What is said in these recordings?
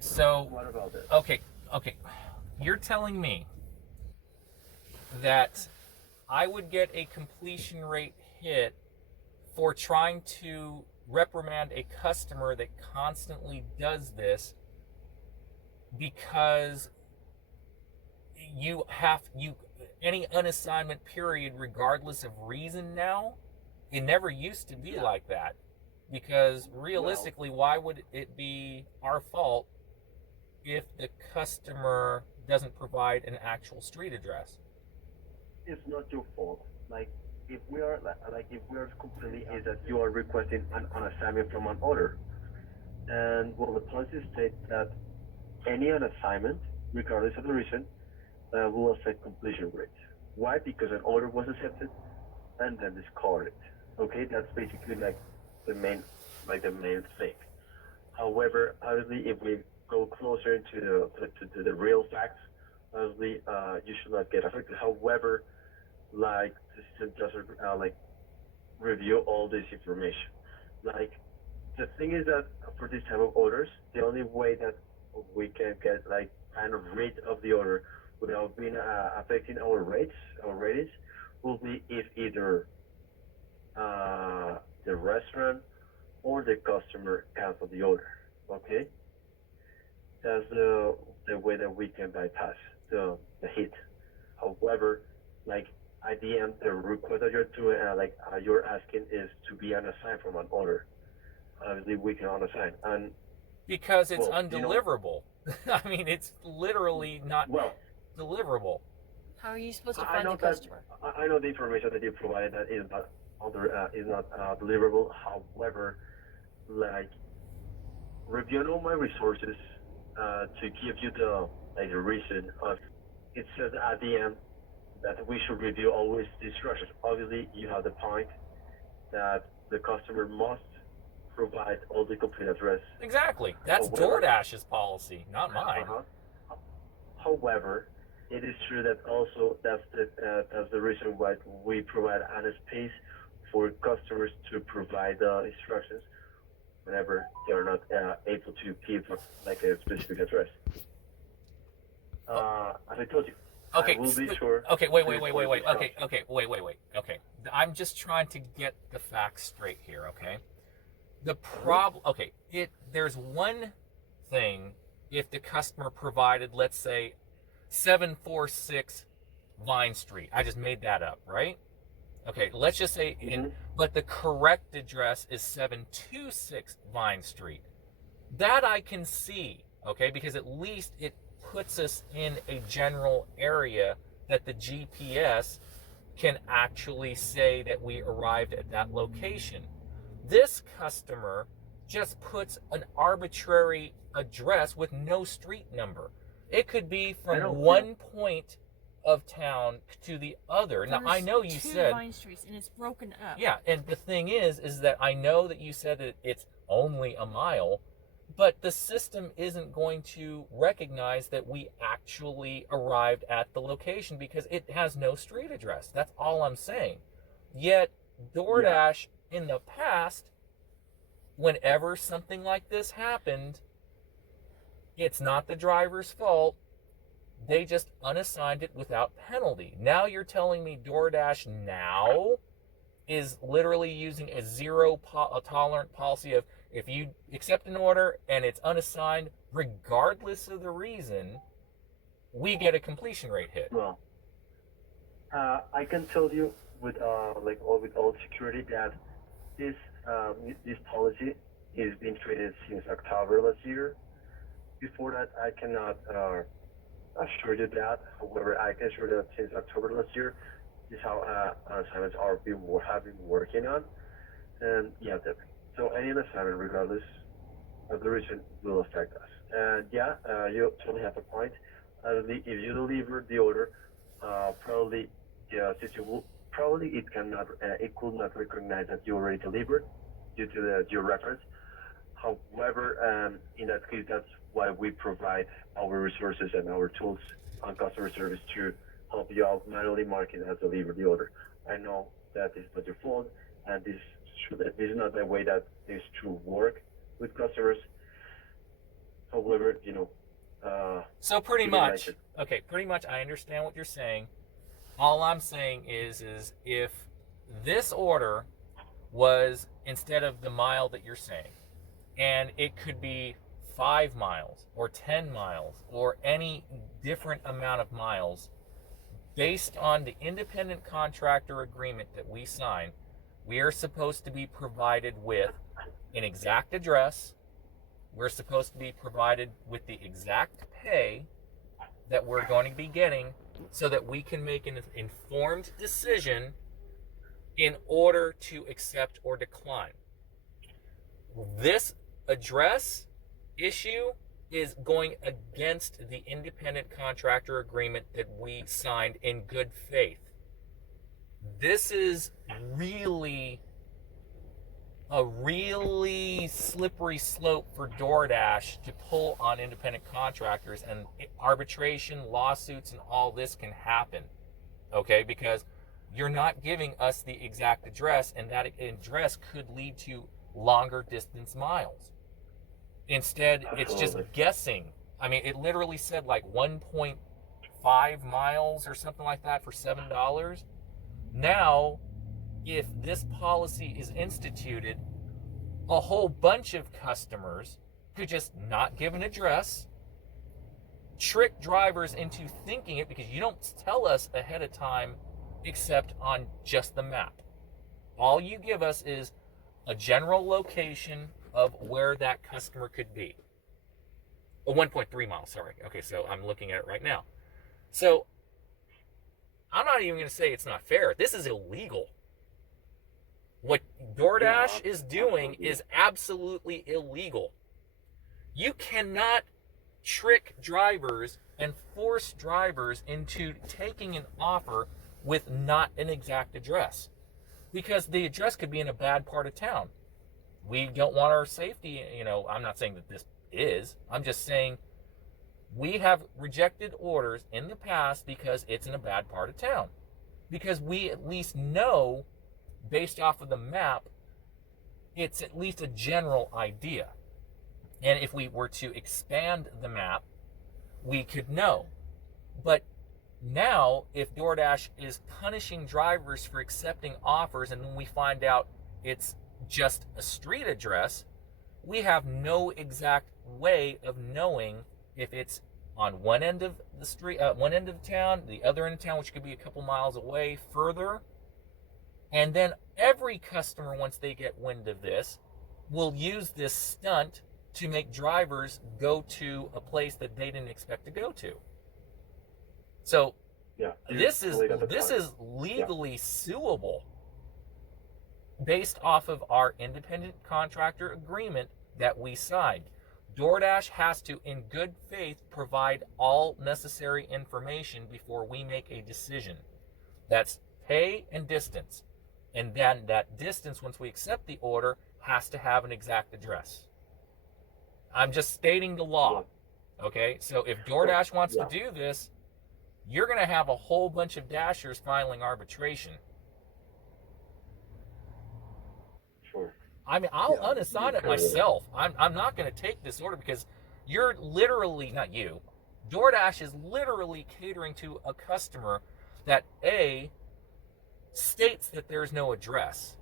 So, What about it? okay. You're telling me that I would get a completion rate hit for trying to reprimand a customer that constantly does this because you any unassignment period regardless of reason now. It never used to be Yeah. like that, because Well, realistically, why would it be our fault if the customer doesn't provide an actual street address? it's not your fault. Like if we are completely is that you are requesting an assignment from an order, and well, the policy states that any unassignment, regardless of the reason, will affect completion rate. Why? Because an order was accepted and then discarded. Okay, that's basically the main, the main thing. However, obviously, if we go closer to the real facts, obviously, you should not get affected. However, the system doesn't review all this information. Like the thing is that for this type of orders, the only way that we can get kind of rid of the order without being affecting our ratings, will be if either the restaurant or the customer cancel the order. Okay, that's the way that we can bypass the hit. However, like at the end, the request that you're doing, you're asking is to be unassigned from an order. Obviously, we can unassign, and Because it's well, undeliverable. I mean, it's literally not well, deliverable. How are you supposed to I find the know that customer? I know the information that you provided that is not deliverable. However, like reviewing all my resources to give you the reason of it says at the end that we should review always the instructions. Obviously, you have the point that the customer must provide all the complete address. Exactly. That's However, DoorDash's policy, not mine. uh-huh. However, it is true that also that's the reason why we provide a space for customers to provide instructions whenever they are not able to give like a specific address. Oh, As I told you, I okay. will be sure Okay. Wait. to Wait. Wait. Wait. report Wait. this Okay. customer. Okay. Wait. Wait. Wait. Okay. I'm just trying to get the facts straight here. Okay. The Uh-huh. problem. Okay. There's one thing if the customer provided, let's say, 746 Vine Street. I just made that up, right? Okay, let's just say Mm-hmm. but the correct address is 726 Vine Street. That I can see, okay, because at least it puts us in a general area that the GPS can actually say that we arrived at that location. This customer just puts an arbitrary address with no street number. It could be I from know. Yeah. one point of town to the other. Now, I There's know you two said, Vine Streets and it's broken up. yeah, and the thing is that I know that you said that it's only a mile, but the system isn't going to recognize that we actually arrived at the location because it has no street address. That's all I'm saying. Yet, Yeah. DoorDash in the past, whenever something like this happened, it's not the driver's fault. They just unassigned it without penalty. Now you're telling me DoorDash now is literally using a a tolerant policy of if you accept an order and it's unassigned, regardless of the reason, we get a completion rate hit. Well, I can tell you with all security that this this policy is being treated since October last year. Before that, I cannot assure you that. However, I can assure that since October last year, this is how assignments have been working on. And yeah, so any assignment, regardless of the reason, will affect us. And yeah, you totally have a point. If you deliver the order, probably the system will probably it could not recognize that you already delivered due to the geo reference. However, in that case, that's why we provide our resources and our tools on customer service to help you out manually marking as deliver the order. I know that is not your fault, and this is not the way that is to work with customers. However, So pretty you didn't like much, it. okay, pretty much I understand what you're saying. All I'm saying is if this order was instead of the mile that you're saying, and it could be 5 miles or 10 miles or any different amount of miles based on the independent contractor agreement that we sign, we are supposed to be provided with an exact address. We're supposed to be provided with the exact pay that we're going to be getting so that we can make an informed decision in order to accept or decline. This address issue is going against the independent contractor agreement that we signed in good faith. This is really a really slippery slope for Doordash to pull on independent contractors, and arbitration, lawsuits, and all this can happen, okay? Because you're not giving us the exact address, and that address could lead to longer distance miles. Instead, it's just guessing. I mean, it literally said like 1.5 miles or something like that for $7. Now, if this policy is instituted, a whole bunch of customers could just not give an address, trick drivers into thinking it, because you don't tell us ahead of time except on just the map. All you give us is a general location of where that customer could be. 1.3 miles, sorry. Okay, so I'm looking at it right now. So I'm not even going to say it's not fair. This is illegal. What Doordash is doing is absolutely illegal. You cannot trick drivers and force drivers into taking an offer with not an exact address, because the address could be in a bad part of town. We don't want our safety, I'm not saying that this is. I'm just saying we have rejected orders in the past because it's in a bad part of town. Because we at least know, based off of the map, it's at least a general idea. And if we were to expand the map, we could know. But now, if Doordash is punishing drivers for accepting offers and then we find out it's just a street address, we have no exact way of knowing if it's on one end of the street, one end of the town, the other end of town, which could be a couple miles away further. And then every customer, once they get wind of this, will use this stunt to make drivers go to a place that they didn't expect to go to. So this is legally suable based off of our independent contractor agreement that we signed. Doordash has to, in good faith, provide all necessary information before we make a decision. That's pay and distance. And then that distance, once we accept the order, has to have an exact address. I'm just stating the law. Okay? So if Doordash wants to do this, you're going to have a whole bunch of Dashers filing arbitration. Sure. I mean, I'll unassign it myself. I'm not going to take this order because you're literally, not you, Doordash is literally catering to a customer that, A, states that there's no address.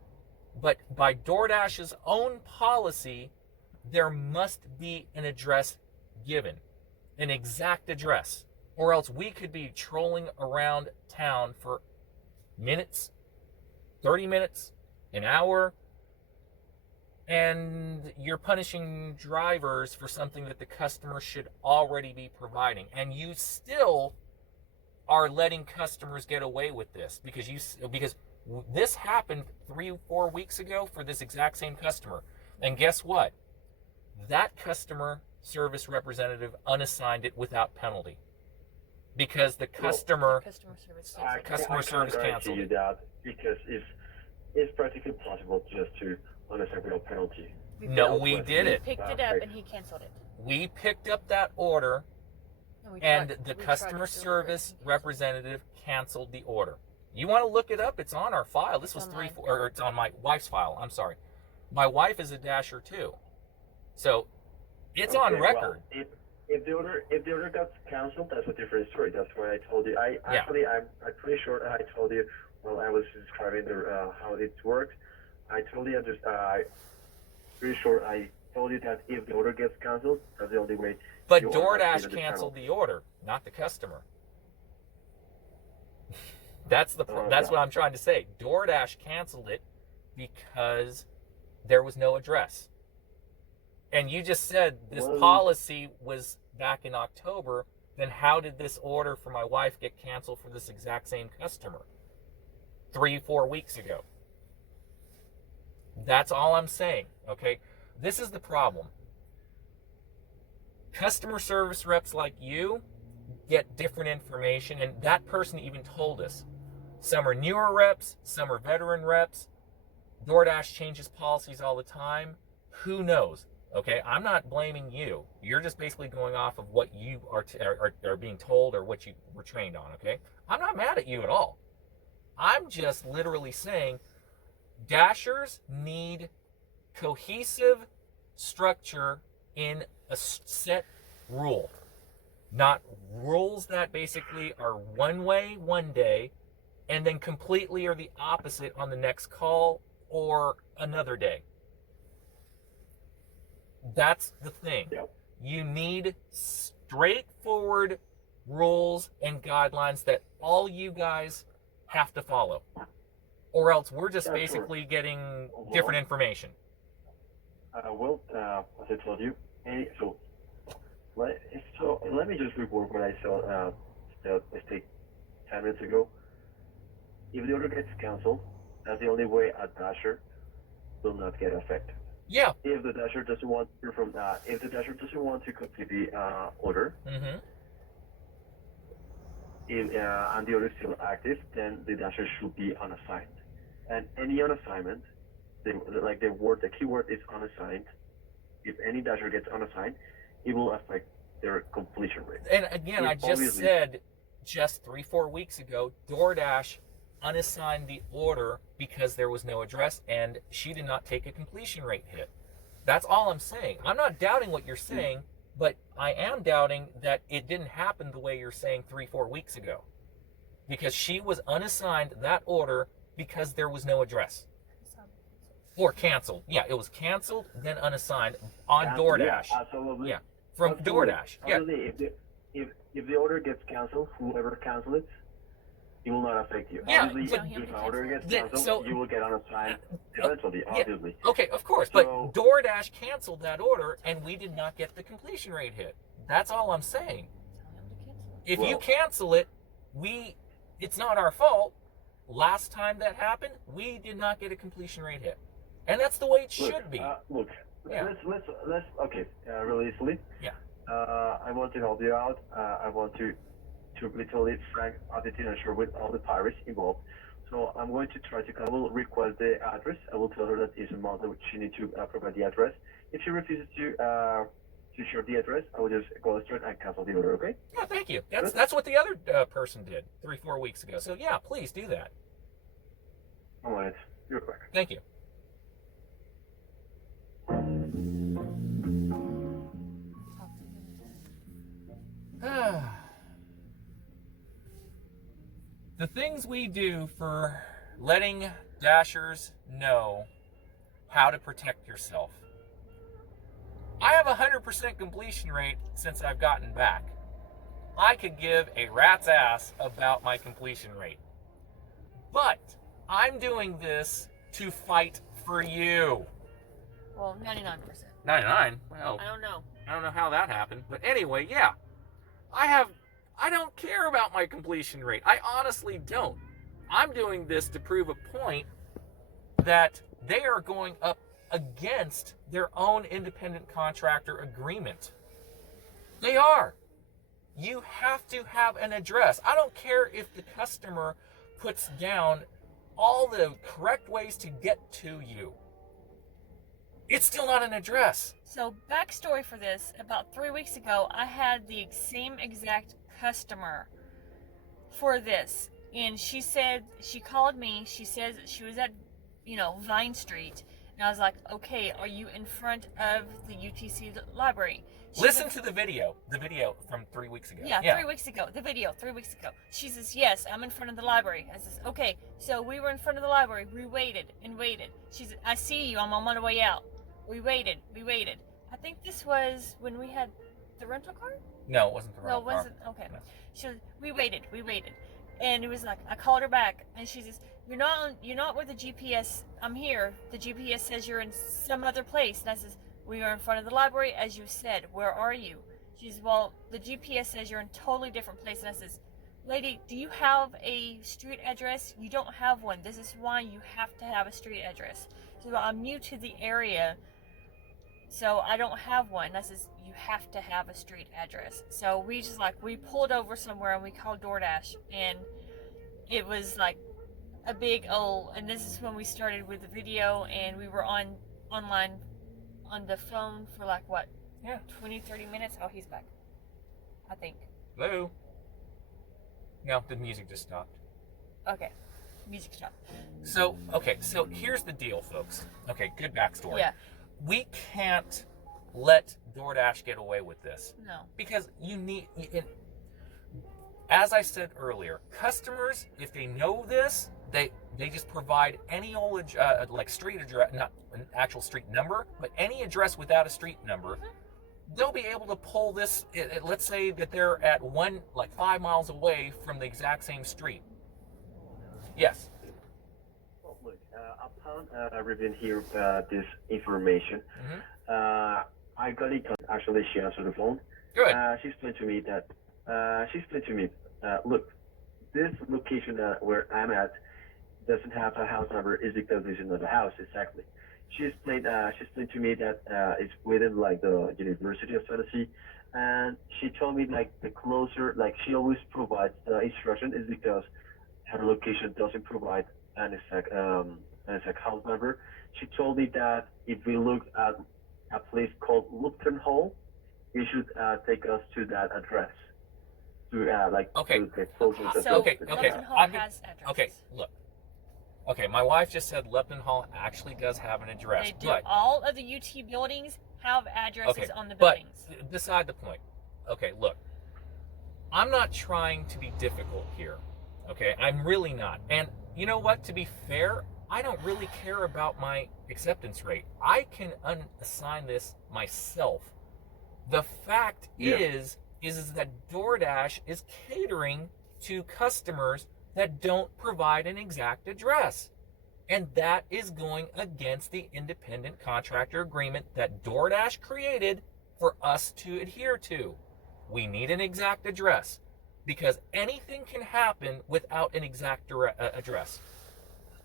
But by Doordash's own policy, there must be an address given, an exact address. Or else we could be trolling around town for minutes, 30 minutes, an hour, and you're punishing drivers for something that the customer should already be providing. And you still are letting customers get away with this because this happened 3 or 4 weeks ago for this exact same customer. And guess what? That customer service representative unassigned it without penalty. Because the customer service canceled you it. that because it's practically possible just to unassign without penalty. No, we did it. We picked it up and he canceled it. We picked up that order, and the customer service representative canceled the order. You want to look it up? It's on our file. This was it's on my wife's file. I'm sorry. My wife is a Dasher too. So It's on Okay, record. Well, if the order got canceled, that's a different story. That's why I told you. I'm pretty sure I told you while I was describing how it works. I totally understand. Pretty sure I told you that if the order gets canceled, that's the only way. But you are not DoorDash paid the canceled channel. the order, not the customer. That's Yeah. what I'm trying to say. DoorDash canceled it because there was no address. And you just said this Well, policy was back in October. Then how did this order for my wife get canceled for this exact same customer 3-4 weeks ago? That's all I'm saying, okay? This is the problem. Customer service reps like you get different information, and that person even told us. Some are newer reps, some are veteran reps. DoorDash changes policies all the time. Who knows? Okay, I'm not blaming you. You're just basically going off of what you are being told or what you were trained on, okay? I'm not mad at you at all. I'm just literally saying Dashers need cohesive structure in a set rule. Not rules that basically are one way one day and then completely are the opposite on the next call or another day. That's the thing. Yep. You need straightforward rules and guidelines that all you guys have to follow. Or else we're just basically getting different information. As I told you, let me just report what I saw mistake 10 minutes ago. If the order gets canceled, that's the only way a Dasher will not get affected. Yeah. If the Dasher doesn't want to complete the order, Mm-hmm. and the order is still active, then the Dasher should be unassigned. And any unassignment, the keyword is unassigned. If any Dasher gets unassigned, it will affect their completion rate. And again, I just said just 3-4 weeks ago, DoorDash unassigned the order because there was no address and she did not take a completion rate hit. That's all I'm saying. I'm not doubting what you're saying, but I am doubting that it didn't happen the way you're saying 3-4 weeks ago. Because she was unassigned that order because there was no address. Or canceled. Yeah, it was canceled, then unassigned on DoorDash. Yeah, absolutely. Yeah, from Absolutely. DoorDash. Absolutely. Yeah. If the order gets canceled, whoever cancels it, it will not affect you. Yeah, Obviously, but- if an order gets canceled, you will get unassigned eventually, obviously. Yeah, okay, of course, So- but DoorDash canceled that order and we did not get the completion rate hit. That's all I'm saying. If you Well- cancel it, it's not our fault. Last time that happened, we did not get a completion rate hit. And that's the way it should be. Yeah. Let's okay, really easily. Yeah. I want to help you out. I want to be totally frank, Aditi, and sure with all the pirates involved. So I'm going to I will request the address. I will tell her that it's a month that she needs to provide the address. If she refuses to share the address, I will just go straight and cancel the order, okay? Yeah, thank you. That's what the other person did 3-4 weeks ago. So yeah, please do that. All right. You're quick. Thank you. The things we do for letting Dashers know how to protect yourself. I have a 100% completion rate since I've gotten back. I could give a rat's ass about my completion rate. But I'm doing this to fight for you. Well, 99%. 99? Well, I don't know. I don't know how that happened. But anyway, yeah. I don't care about my completion rate. I honestly don't. I'm doing this to prove a point that they are going up against their own independent contractor agreement. They are. You have to have an address. I don't care if the customer puts down all the correct ways to get to you. It's still not an address. So, backstory for this, about 3 weeks ago, I had the same exact customer for this. And she said, she called me, she says she was at, Vine Street, And I was like, okay, are you in front of the UTC library? Listen to the video from 3 weeks ago. Yeah, 3 weeks ago. The video, 3 weeks ago. She says, yes, I'm in front of the library. I says, okay. So we were in front of the library. We waited and waited. She said, I see you. I'm on my way out. We waited. I think this was when we had the rental car? No, it wasn't the rental car. No, it wasn't. Okay. No. So we waited. And it was like, I called her back and she says, you're not where the GPS, I'm here. The GPS says you're in some other place. And I says, we are in front of the library, as you said. Where are you? She says, well, the GPS says you're in a totally different place. And I says, lady, do you have a street address? You don't have one. This is why you have to have a street address. So I'm new to the area, so I don't have one. I says, you have to have a street address. So we pulled over somewhere and we called Doordash, and it was like a big and this is when we started with the video, and we were online on the phone for 20-30 minutes. Oh, he's back, I think. Hello. No, the music just stopped. Okay, music stopped. So here's the deal, folks. Okay, good backstory. Yeah. We can't let DoorDash get away with this. No. Because as I said earlier, customers, if they know this, they just provide any old street address, not an actual street number, but any address without a street number. Mm-hmm. They'll be able to pull this. Let's say that they're at 5 miles away from the exact same street. Yes. Well, look, upon reviewing here this information, I got it. Actually, she answered the phone. Good. She explained to me that look, this location where I'm at doesn't have a house number is because there's another house exactly. She explained to me that it's within the University of Tennessee, and she told me the closer, she always provides the instruction is because her location doesn't provide an exact house number. She told me that if we look at a place called Lupton Hall, it should take us to that address. Okay. To get closer to So okay. Hall has addresses. Okay, look. Okay, my wife just said Lupton Hall actually does have an address. They do. But All of the UT buildings have addresses on the but buildings. beside the point. Okay, look. I'm not trying to be difficult here. Okay, I'm really not. And you know what? To be fair, I don't really care about my acceptance rate. I can unassign this myself. The fact is that DoorDash is catering to customers that don't provide an exact address. And that is going against the independent contractor agreement that DoorDash created for us to adhere to. We need an exact address because anything can happen without an exact address.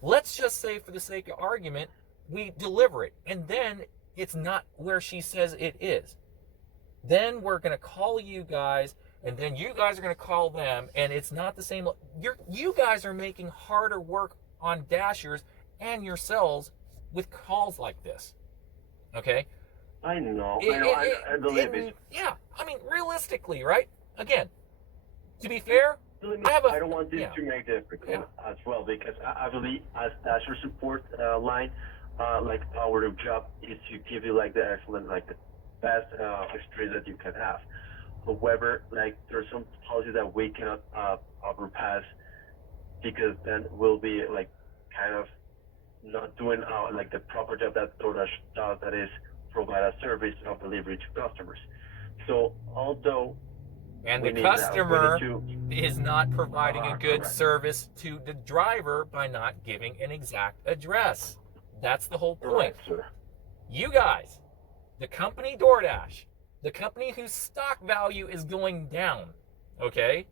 Let's just say, for the sake of argument, we deliver it and then it's not where she says it is. Then we're going to call you guys, and then you guys are going to call them, and it's not the same. You guys are making harder work on Dashers and yourselves with calls like this. Okay? I know. I believe it. Yeah. I mean, realistically, right? Again, to be fair, I don't want this to make difficult as well, because I believe as Dasher support line, our job is to give you the excellent, the best experience that you can have. However, there's some policies that we cannot overpass, because then we'll be kind of not doing the proper job that DoorDash does, that is provide a service of delivery to customers. So although the customer is not providing a good service to the driver by not giving an exact address. That's the whole point. Correct, You guys, the company DoorDash, the company whose stock value is going down, okay?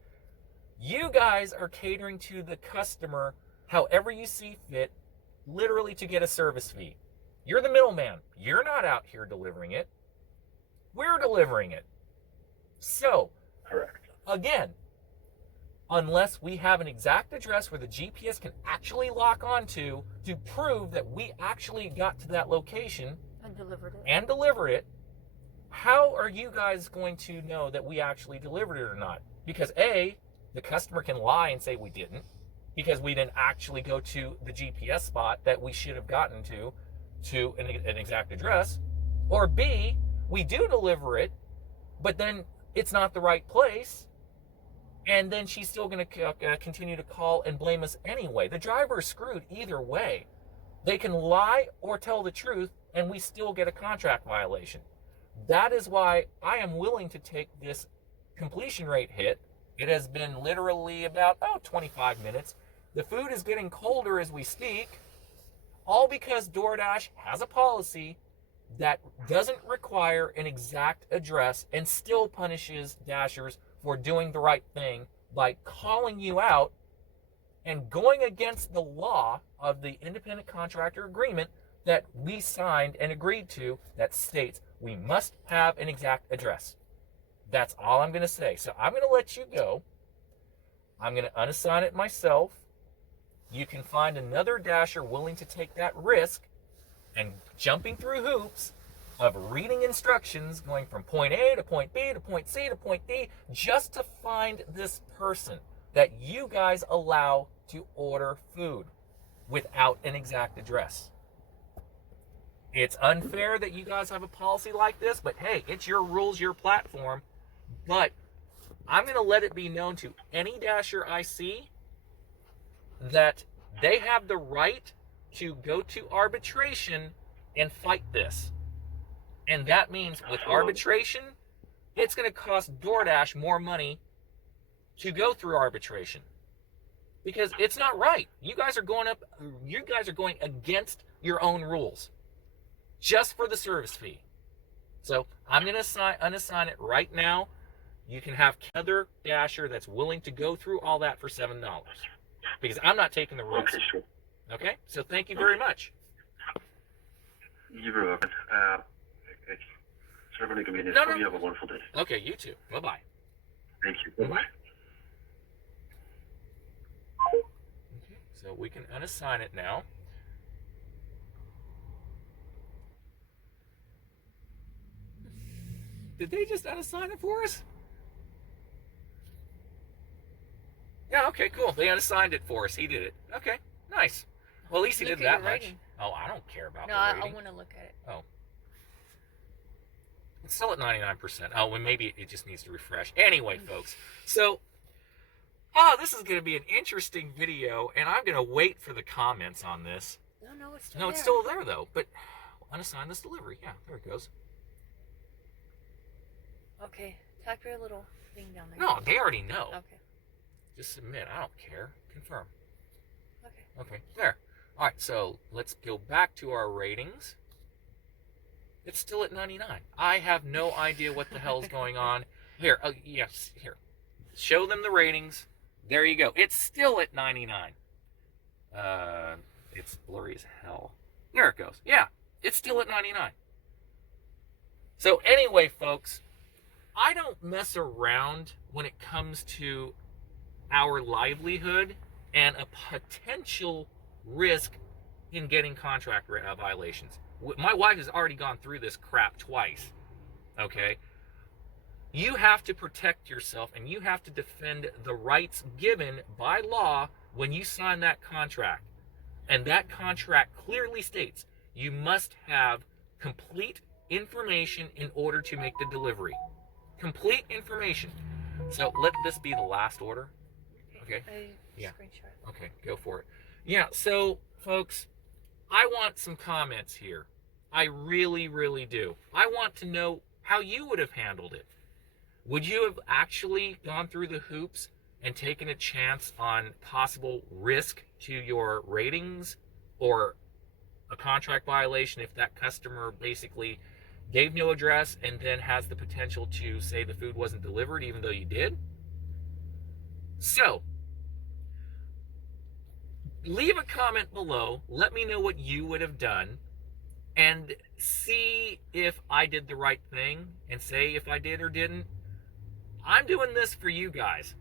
You guys are catering to the customer however you see fit, literally to get a service fee. You're the middleman. You're not out here delivering it. We're delivering it. So, correct. Again, unless we have an exact address where the GPS can actually lock onto to prove that we actually got to that location and delivered it, how are you guys going to know that we actually delivered it or not? Because A, the customer can lie and say we didn't, because we didn't actually go to the GPS spot that we should have gotten to. to an exact address, or B, we do deliver it, but then it's not the right place, and then she's still going to continue to call and blame us anyway. The driver is screwed either way. They can lie or tell the truth, and we still get a contract violation. That is why I am willing to take this completion rate hit. It has been literally about 25 minutes. The food is getting colder as we speak, all because DoorDash has a policy that doesn't require an exact address and still punishes Dashers for doing the right thing by calling you out and going against the law of the independent contractor agreement that we signed and agreed to that states we must have an exact address. That's all I'm going to say. So I'm going to let you go. I'm going to unassign it myself. You can find another Dasher willing to take that risk and jumping through hoops of reading instructions, going from point A to point B to point C to point D, just to find this person that you guys allow to order food without an exact address. It's unfair that you guys have a policy like this, but hey, it's your rules, your platform. But I'm going to let it be known to any Dasher I see that they have the right to go to arbitration and fight this. And that means with arbitration, it's going to cost DoorDash more money to go through arbitration. Because it's not right. You guys are going against your own rules just for the service fee. So I'm going to unassign it right now. You can have another Dasher that's willing to go through all that for $7. Because I'm not taking the risk. Okay, sure. Okay? So thank you very much. You're very welcome. Sorry for the inconvenience. No. You have a wonderful day. Okay, you too. Bye-bye. Thank you. Bye-bye. Okay, so we can unassign it now. Did they just unassign it for us? Yeah, okay, cool. They unassigned it for us. He did it. Okay, nice. Well, at least he Look did at that your much. rating. Oh, I don't care about No, the I rating. want to look at it. Oh. It's still at 99%. Oh, well, maybe it just needs to refresh. Anyway, folks, so, this is going to be an interesting video, and I'm going to wait for the comments on this. No, it's still No, there. it's still there, though, but unassign this delivery. Yeah, there it goes. Okay, tap your little thing down there. No, they already know. Okay. Just submit. I don't care. Confirm. Okay. Okay, there. All right, so let's go back to our ratings. It's still at 99. I have no idea what the hell's going on. Here, yes, here. Show them the ratings. There you go. It's still at 99. It's blurry as hell. There it goes. Yeah, it's still at 99. So anyway, folks, I don't mess around when it comes to our livelihood and a potential risk in getting contract violations. My wife has already gone through this crap twice, okay? You have to protect yourself and you have to defend the rights given by law when you sign that contract. And that contract clearly states you must have complete information in order to make the delivery. Complete information. So let this be the last order. Okay? Yeah. Screenshot. Okay, go for it. Yeah, so, folks, I want some comments here. I really, really do. I want to know how you would have handled it. Would you have actually gone through the hoops and taken a chance on possible risk to your ratings or a contract violation if that customer basically gave no address and then has the potential to say the food wasn't delivered even though you did? So, leave a comment below. Let me know what you would have done and see if I did the right thing and say if I did or didn't. I'm doing this for you guys.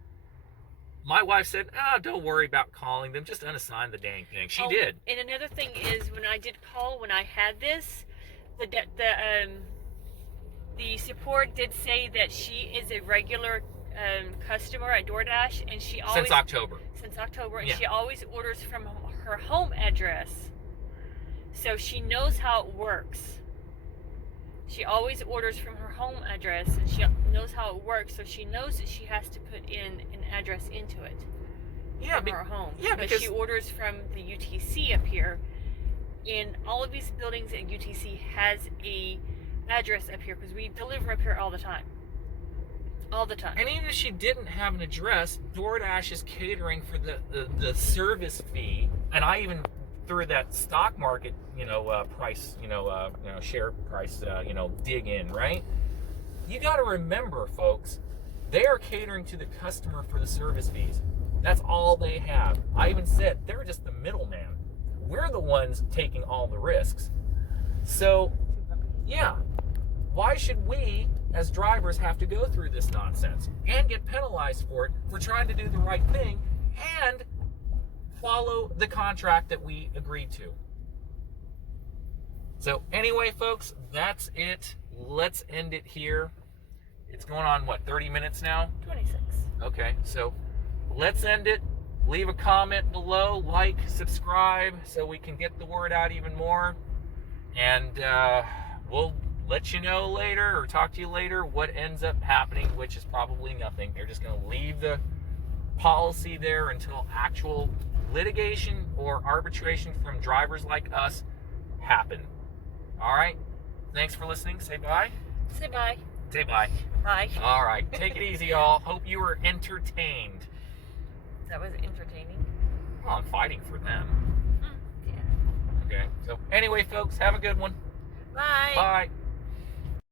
My wife said, don't worry about calling them. Just unassign the dang thing. She did. And another thing is when I did call, when I had this, the support did say that she is a regular customer at DoorDash, and she always Since October. and Yeah. she always orders from her home address. So she knows how it works. She always orders from her home address, and she knows how it works, so she knows that she has to put in an address into it. Yeah, from her home. yeah, but because she orders from the UTC up here. In all of these buildings at UTC has a address up here because we deliver up here all the time. All the time. And even if she didn't have an address, DoorDash is catering for the service fee, and I even threw that stock market, price, share price, dig in, right? You got to remember, folks, they are catering to the customer for the service fees. That's all they have. I even said they're just the middleman. We're the ones taking all the risks. So, yeah, why should we as drivers have to go through this nonsense and get penalized for it for trying to do the right thing and follow the contract that we agreed to? So anyway, folks, that's it. Let's end it here. It's going on, 30 minutes now? 26. Okay, so let's end it. Leave a comment below, like, subscribe, so we can get the word out even more. And we'll let you know later, or talk to you later, what ends up happening, which is probably nothing. They're just going to leave the policy there until actual litigation or arbitration from drivers like us happen. All right? Thanks for listening. Say bye. Say bye. Say bye. Bye. All right. Take it easy, y'all. Hope you were entertained. That was entertaining. Well, I'm fighting for them. Yeah. Okay. So anyway, folks, have a good one. Bye. Bye.